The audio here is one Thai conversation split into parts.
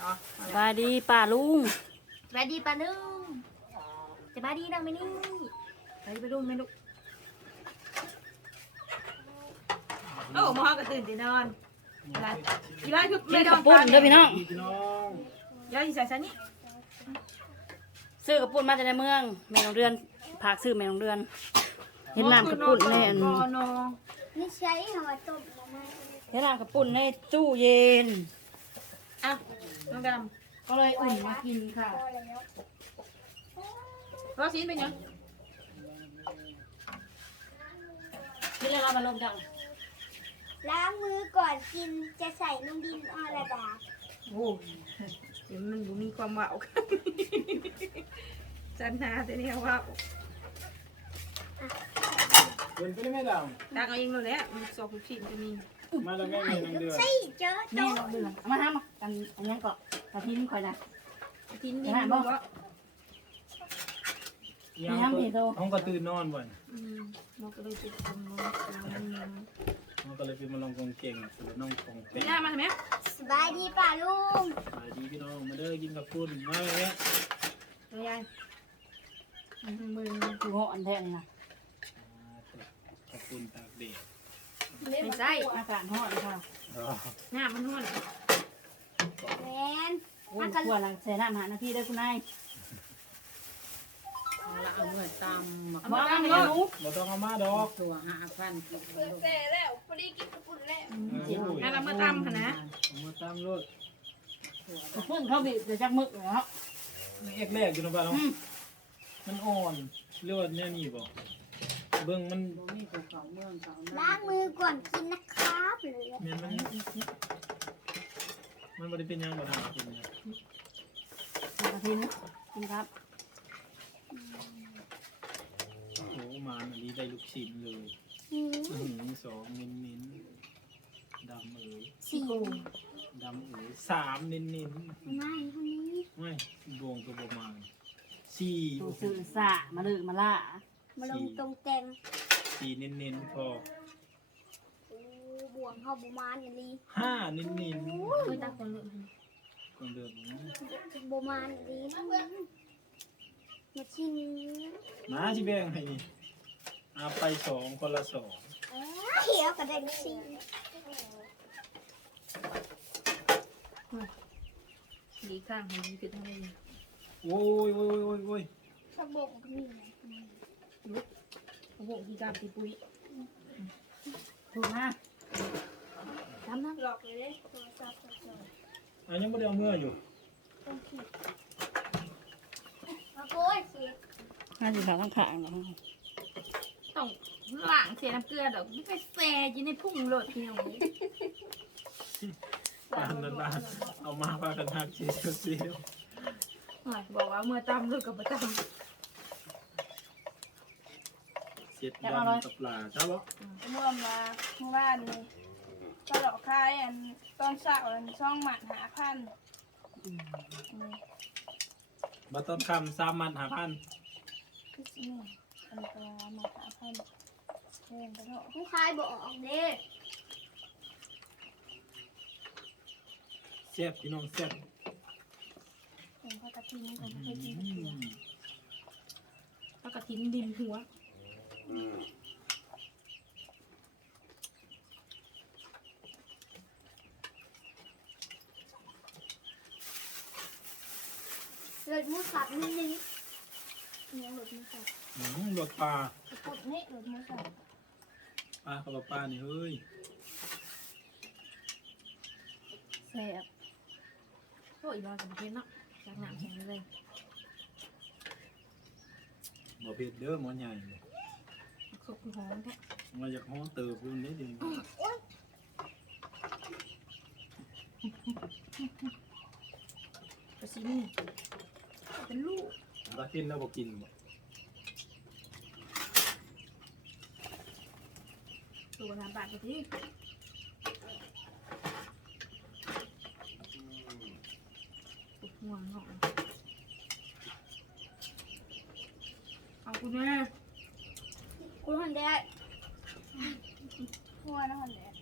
เนาะสบายดีป้าลุงสวัสดีป้าลุงสบายดีน้องมินี่สวัสดีป้าลุงแม่ลูกโอ้มอก็ตื่นจะนอนอะไรอีไรคือกิไม่นนข้าอวนปุ้นเด้อพี่น้อง พี่น้องยายใส่ซะนี่ซื้อกระปุ้นมาจากในเมืองแม่น้องเดือนผากซื้อแม่น้องเดือนเห็นน้ำกระปุ้นในอันกอนอนี่ใช้ทำมาต้มมาม่าเห็นน้ำกระปุ้นในตู้เย็นอะ น้องดก็เลยอุ่นมากินค่ะพอแล้วำรอซีนเป็นยังนี่เลยเรามาลงดังล้างมือก่อนกินจะใส่น้ำดินอรดาโอ้เดี๋ยวมันบ่มีความว่าวกันจันนาแต่เนี่ยว่าวเป็นไปได้ไหมดาวดักเอาเองเลยแหละมันสอบผู้ชิมจะมี มาแล้วแม่แม่น้องเดือนใช่เจอแม่โต๊ะน้องเดือนเอามาทำมาอันอันนี้ก็กระทิ้นคอยนะทิ้นดิไปหานบ่บ่มีน้ำมีโตห้องก็ตื่นนอนบ่นอืมมันก็เลยติดตรงนู้นกลางนึงห้องก็เลยเป็นมาลองกองเก่งสุดน้องกองเป็พี่นหน้ามาทำไมสบายดีป่าลุงสวัสดีพี่น้องมาเด้อกินกับปุ้นมาเลยเนี่ยตัวยายอืมมืออยู่ห้องอันแทนนะกับปุ้นตากเด็ก ไม่ใช่อากาศร้อนค่ะหน้ามันนวลแมนโอ้ยควรหลังใส่น้ำหานาทีได้อคุณนายละเอาเงินตามมาเอาว่ามาไม่ตั้งรู้บ่ต้องเอามาดอกตัวห้าพันกิโลเสร็จแล้วพอดีกินกระปุนแล้วงานเรามาตำค่ะนะเอามาตามรถกระปุ้นเขาบีบเดี๋ยวจักมึกเลยครับนี่เอกแรกอยู่นะบ้านเนาะมันอ่อนเลือดเนี่ยนี่บ่ เบิ่งมันบ่มีภูเขาเมืองเขาล้างมือก่อนกินนะครับเลยเนี่ยมันมันบ่ได้เป็นหยังบ่ทำกินเนี่ยกระทิ้นกินครับโอ้โหมาอันนี้ได้ลูกชิ้นเลยอืมอื้อหือสองเน้นเน้นๆดำเอ๋ยสี่ดำเอ๋ยสามเน้นเน้นไม่เท่านี้ๆไม่ดวงตัวประมาณสี่ตูสื่อสะมาลือมาล่า มาลงตรงแตงสี่เน้นเน้นๆพอโอ้บวงเข้าบุมานอย่างนี้ห้าเน้นเน้นเคยตั้งคนเลยๆคนเดิมนะบุมานอย่างนี้มาชิมมาที่แบ่งให้นี่เอาไปสองคนละสองเอ้ยเหี่ยวกระเด็นสิดีข้างให้ดีขึ้นทั้งนี้โอ้ยโอ้ยโอ้ยโอ้ยกระบอกนี่ไง โอ้โหดีกามตีปุ้ยถูกนะทำนะหลอกเลยเด้โทรศัพท์โทรศัพท์อันยังไม่ได้เอาเมื่ออยู่ต้องขีดมาโก้ยสิน่าจะขาต้องขางเนาะต้องล้างเสียน้ำเกลือดอกไม่ไปแซ่ยินในพุ่งโหลดเที่ยวบ้านนั้นบ้านเอามาพากันหักเสียวเสียวบอกว่าเมื่อตำเลยกับประจ เสียดดำกับปลาใช่ปะเมื่อมาเมื่อวานนี้ก็หลอกขายอันตอนเช้าอันช่องหมัดหาพันมาต้นคำสามมันหาพันคือสิเนี่ยอันตัวหมัดหาพันเรียนไปเถอะผู้ชายบอกเด้แซ่บพี่น้องแซ่บเป็นพระกระทิงเป็นพระอืกระทิงมำแล้วก็ทิ้งดินหัว เลยมูสับ นิดนึงเนี่ยหลุดมูสับอืมรสปลาปุดนี่หรือมือสั่นปลากับปลานี่เฮ้ยแซ่บโอ้ยรอจังเพนเนาะจากหนังแข็งเลยบ่เผ็ดเด้อหมอใหญ่สุกหอมแท้มาจากห้องเติบรุ่นนี้ดิกระซินี่ เป็นลูกถ้ากินแล้วบ่กินบ่ตัวทำบาทกะทิสุกห่วงเหาะเอาคุณแม่คุณหันได้หัวนะคนเดียว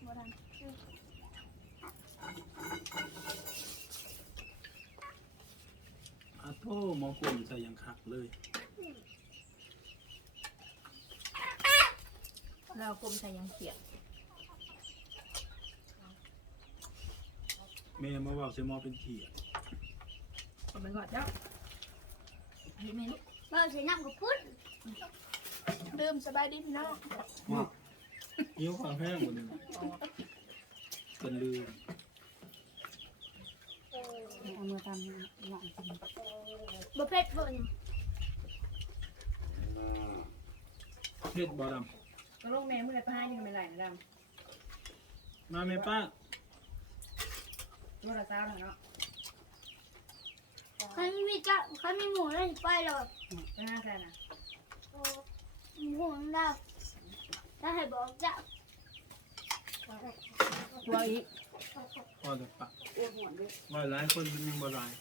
หัวทัน โอ้หมอกลมใส่ยังคักเลย เรากลมใส่ยังเขียดแม่มาเว่าใส่หมอเป็นเขียดกลมไปก่อนเจ้าเฮ้ยแม่ลูกเราใส่น้ำกับพุ้นดื่มสบายดีพี่น้อง ว่ายิ้วความแห้งหมดเลยเป็นลืม เอามือตามหลังกินบะเพ็ดบนเฮ็ดบ่ดก็ลงแม่เมื่อไรไปให้ยังไม่ไหลนะดำมาแม่ป้าำตัวละสามเนาะเขาไม่มีจ้าเขาไม่หมูแล้วไปหรอกไปห้าแสนนะหมูของเราถ้าให้บอกจ้าตัวอีก พ่อจะปะว่าหลายคนมันยังบ่หลาย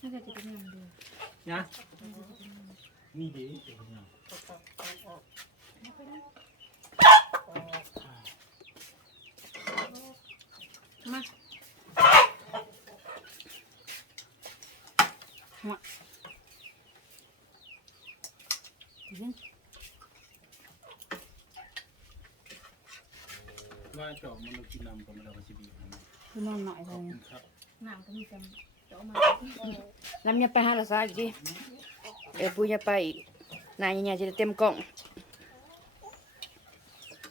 น่าจะจะเป็นยังดูนะนี่เด้เดี๋ยวนะมากิน ว่าเจาะมันเรากินน้ำก่อนมันเราก็จะบีบมันคือนอนหน่อยขเลอบยคุณครับหนามก็มีกันเจ้ามาน้ำยาไปห้าละสายอีกดิเออปุยยาไปอีกนายยังไงจะได้เต็มกล่อง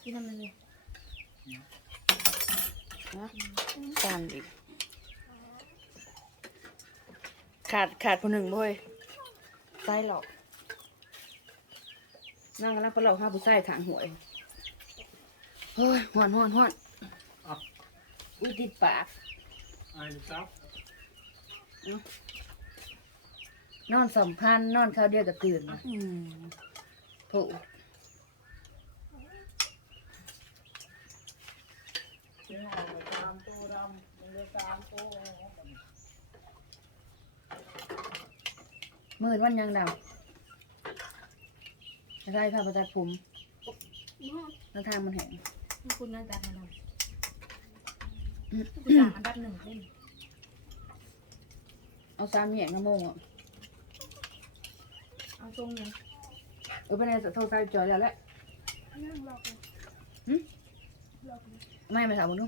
ที่นั่นมันเลยนะตามอีกขาดขาดคนหนึ่งบ่เว้ยใส่หรอกนั่งกันแล้วปลาเราห้าผู้ใส่ขางหวย เฮ้ยหวนหวนหวนอุ้ยติดปากไอ้ครับนอนสองพันนอนข้าวเดียวกับตื่นนะโถูกมืดวันยังดำจะได้ผ้าประจัดผมแล้วทางมันแห้ง คุณน่าจะมาดำคุณสามอันดับหนึ่งเล่นเอาสามแยกน้ำโมงอะเอาทรงยังเออไปในโทรศัพท์จอยแล้วแหละนั่งรอกันหึรอกันไม่มาถามมึงดู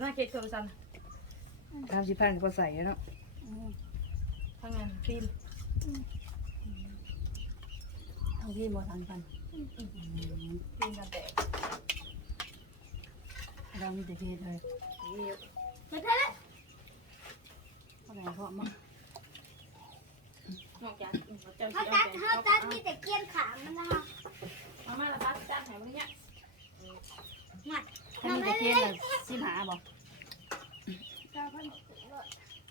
หน้าเค้กโทรศัพท์ทำสิพันก็ใส่แล้วเนาะทางงานฟิล์ม ทางที่บ่ทางพันฟิล์มกันแตกเรามีแต่เทศเลยมาเถอะอะไรเพราะมั้งนอกจากเจ้าเขาเจ้าตัดเขาตัดมีแต่เกียนขางมันนะคะมามาละพัดจ้างแถวนี้งัดถ้ามีแต่เทศเลยสิหาบอกเก้าพัน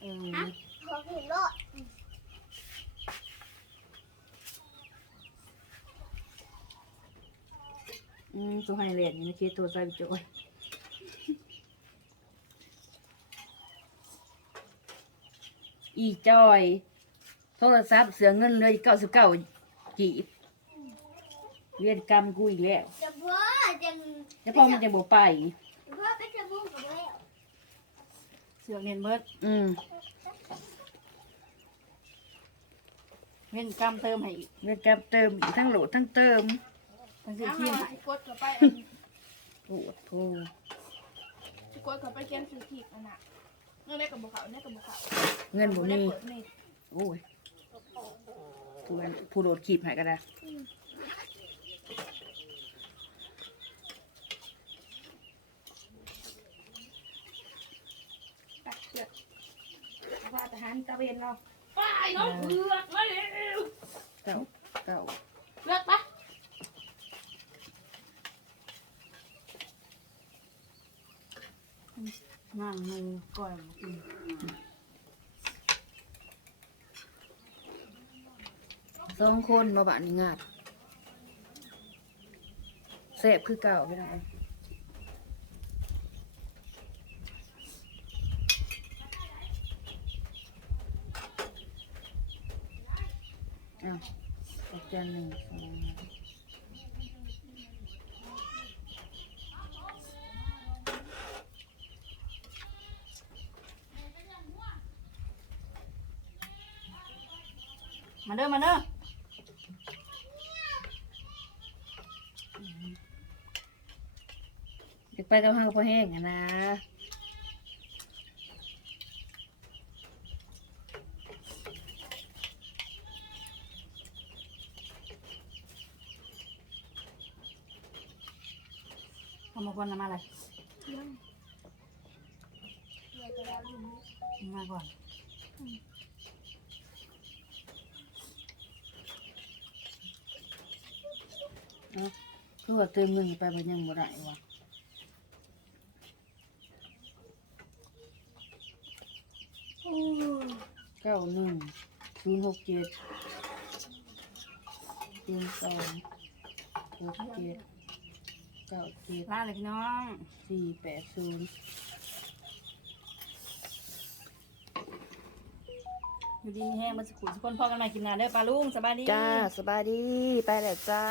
เออฮะขอผิดโล ดอืมตัวไฮเลนนี่เทศโทรศัพท์จอยอีจอยโทรศัพท์เสือเงินเลยเก้าสิบเก้ากีบเรียนกรรมกูอีกแล้วจะเบ้อจังแล้วพ่อมันจะบอกไปเบ้อไปจะบุ้งกับเบ้อเสือเงินเบิดอืมเงินกรรมเติมให้อีกเงินกรรมเติมอีกทั้งโหลดทั้งเติม ทั้งซื้อน้ำที่มาใหม่สิกดเข้าไปโอ้โหสิกดเข้าไปเขียนสื่อขีดนั่นน่ะเงินได้กับบุเขาได้กับบุเขาเงินบ่มีเปิดนี่โอ้ยผู้อันผู้โดดขีบให้ก็ได้ตัดเลือดว่าทหารตะเวนเราไปน้องเลือดมาเร็วเก้าเก้าเลือดปะ นั่งมือก่อยมากินสองคนมาบ้านนี่งาดเสพคือเก่าไปไหนอ้าวอีกจนหนึ่งสอง มาเด้อมาเด้อเด็กไปกับห้างกับพ่อแห้งอะนะทำมาก่อนนะมาเลยยังมาก่อน เนาะคือว่าเติมเงินไปมันยังบ่ได้วะเก้าหนึ่งศูนย์หกเจ็ดศูนย์สองหกเจ็ดเก้าเจ็ดลาเลยพี่น้องสี่แปดศูนย์อยู่ดีแห้งมาสกุลทุกคนพอกันใหม่กินนานเด้อปลาลุงสบายดี จ้าสบายดี ไปแล้วจ้า